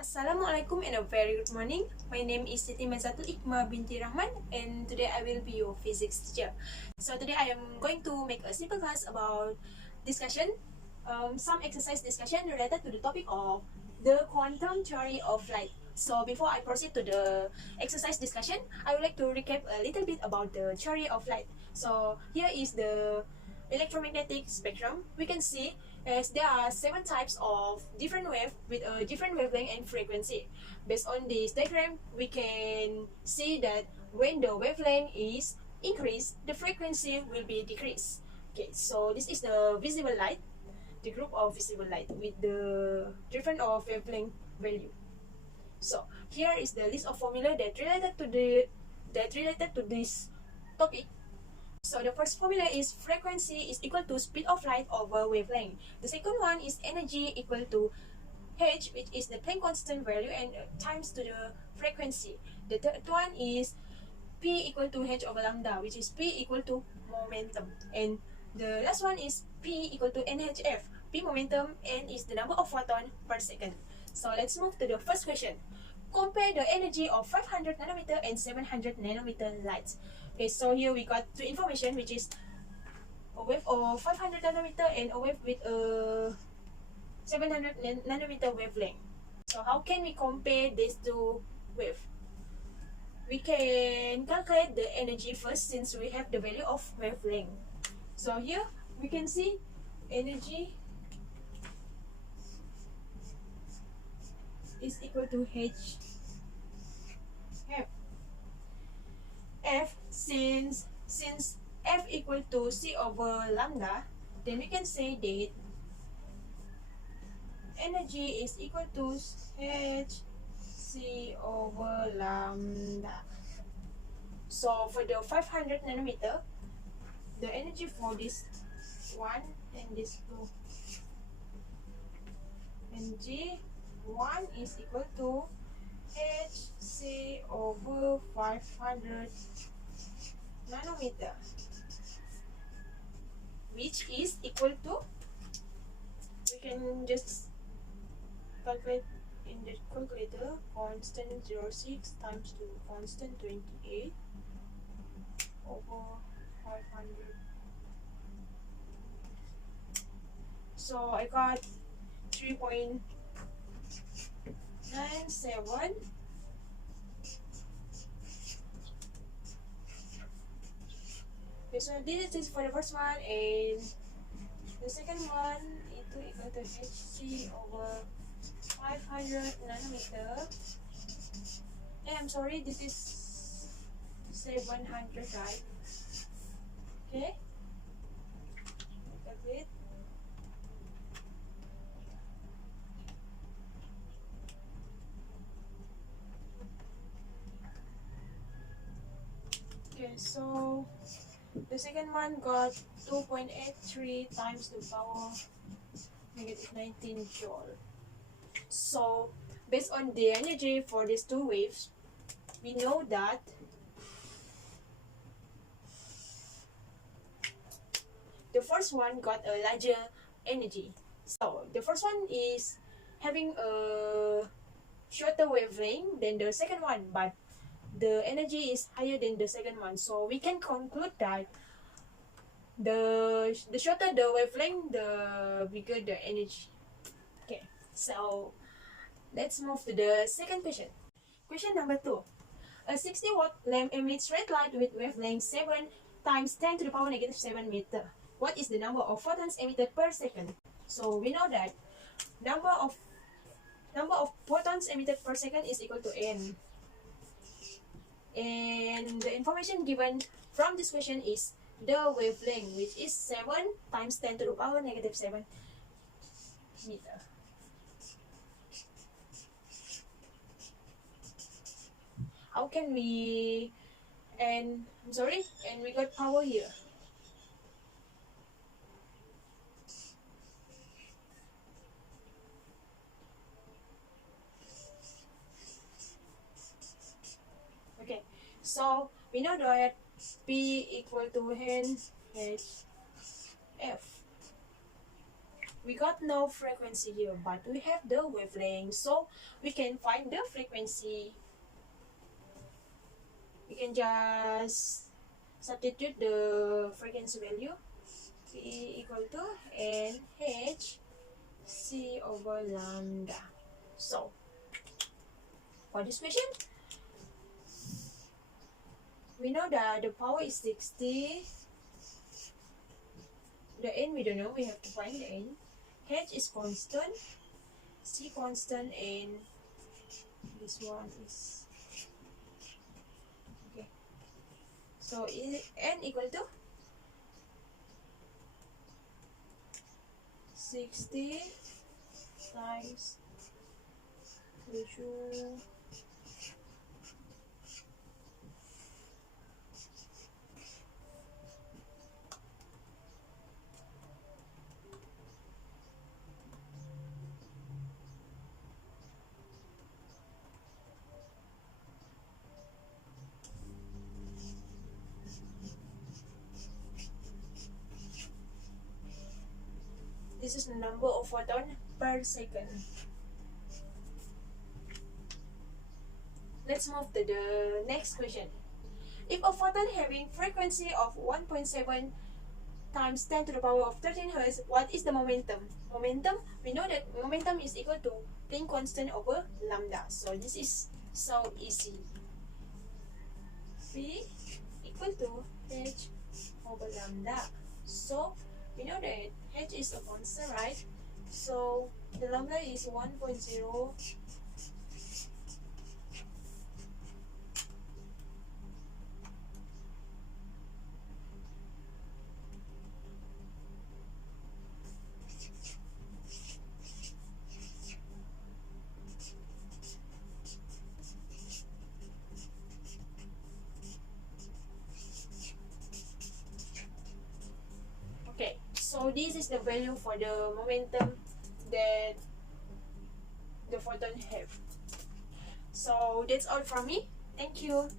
Assalamualaikum and a very good morning. My name is Sitti Maizatul Iqma Binti Rahman, and today I will be your physics teacher. So today I am going to make a simple class about discussion, some exercise discussion related to the topic of the quantum theory of light. So before I proceed to the exercise discussion, I would like to recap a little bit about the theory of light. So here is the electromagnetic spectrum. We can see as there are 7 types of different wave with a different wavelength and frequency. Based on this diagram, we can see that when the wavelength is increased, the frequency will be decreased. Okay, so this is the visible light, the group of visible light with the different of wavelength value. So here is the list of formula that related to this topic. So the first formula is frequency is equal to speed of light over wavelength. The second one is energy equal to h, which is the Planck constant value, and times to the frequency. The third one is p equal to h over lambda, which is p equal to momentum. And the last one is p equal to nhf. P momentum, n is the number of photon per second. So let's move to the first question. Compare the energy of 500 nanometer and 700 nanometer lights. Okay, so here we got two information, which is a wave of 500 nanometer and a wave with a 700 nanometer wavelength. So how can we compare these two waves? We can calculate the energy first since we have the value of wavelength. So here we can see energy is equal to h f. F, since f equal to c over lambda, then we can say that energy is equal to h c over lambda. So for the 500 nanometer, the energy for this one and this two, energy 1 is equal to hc over 500 nanometer, which is equal to, we can just calculate in the calculator, constant 06 times 2 constant 28 over 500. So I got 3.97. Okay, so this is for the first one, and the second one itu equal to hc over 500 nanometer. I'm sorry, this is 700, right? Okay, calculate. Okay, so the second one got 2.83 times the power negative 19 joule. So based on the energy for these two waves, we know that the first one got a larger energy. So the first one is having a shorter wavelength than the second one, but the energy is higher than the second one. So we can conclude that the shorter the wavelength, the bigger the energy. Okay, so let's move to the second question. Question number 2. A 60-watt lamp emits red light with wavelength 7 times 10 to the power negative 7 meter. What is the number of photons emitted per second? So we know that number of photons emitted per second is equal to n. And the information given from this question is the wavelength, which is 7 times 10 to the power negative 7 meter. How can we, and we got power here. Okay, so we know that P equal to n h f, we got no frequency here, but we have the wavelength, so we can find the frequency. We can just substitute the frequency value. P equal to NH C over lambda. So for this question, we know that the power is 60. The n we don't know, we have to find the n. H is constant, C constant, and this one is okay. So n equal to 60 times 2. This is the number of photons per second. Let's move to the next question. If a photon having frequency of 1.7 times 10 to the power of 13 Hz, what is the momentum? Momentum, we know that momentum is equal to Planck constant over lambda. So this is so easy. V equal to H over lambda. So we know that H is a constant, right? So the lambda is 1.0. Okay, so this is the value for the momentum that the photon have. So that's all from me. Thank you.